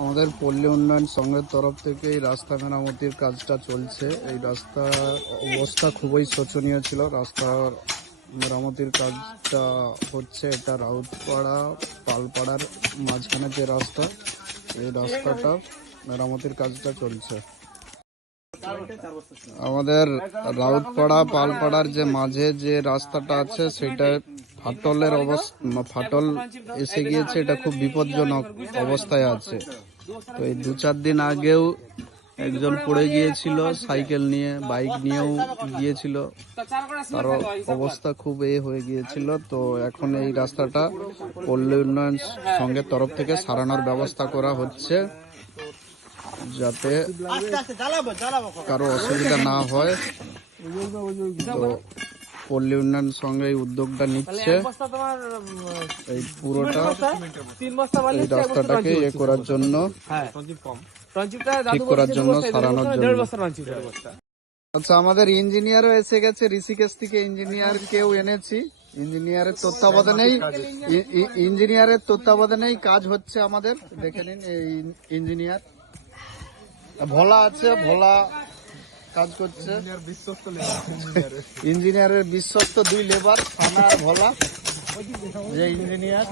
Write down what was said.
আমাদের পল্লী উন্নয়ন সংঘের তরফ থেকে এই রাস্তা মেরামতির কাজটা চলছে। এই রাস্তার অবস্থা খুবই শোচনীয় ছিল। রাস্তার মেরামতির কাজটা হচ্ছে এটা রাউতপাড়া, পালপাড়ার মাঝখানে যে রাস্তা, এই রাস্তাটা মেরামতির কাজটা চলছে। আমাদের রাউতপাড়া, পালপাড়ার যে মাঝে যে রাস্তাটা আছে, সেটা ফাটলের অবস্থা ফাটল এসে গিয়েছে এটা খুব বিপজ্জনক অবস্থায় আছে। তো এই দু চার দিন আগেও একজন পড়ে গিয়েছিল সাইকেল নিয়ে বাইক নিয়েও গিয়েছিল। তার অবস্থা খুব এ হয়ে গিয়েছিল। তো এখন এই রাস্তাটা পল্লী উন্নয়ন সংঘের তরফ থেকে সারানোর ব্যবস্থা করা হচ্ছে যাতে কারও অসুবিধা না হয়। তো পল্লী উন্নয়ন সঙ্গে এই উদ্যোগটা নিচ্ছে। এই পুরোটা এই রাস্তাটাকে ইয়ে করার জন্য হ্যাঁ। ঠিক করার জন্য সারানোর জন্য। আচ্ছা আমাদের ইঞ্জিনিয়ারও এসে গেছে ঋষিকেশ থেকে ইঞ্জিনিয়ার কেউ এনেছি। ইঞ্জিনিয়ারের তত্ত্বাবধানেই ইঞ্জিনিয়ারের তত্ত্বাবধানেই কাজ হচ্ছে আমাদের। দেখে নিন এই ইঞ্জিনিয়ার। ভোলা আছে ভোলা কাজ করছে। ইঞ্জিনিয়ারের বিশ্বস্ত দুই লেবার থানা ভোলা। যে ইঞ্জিনিয়ার।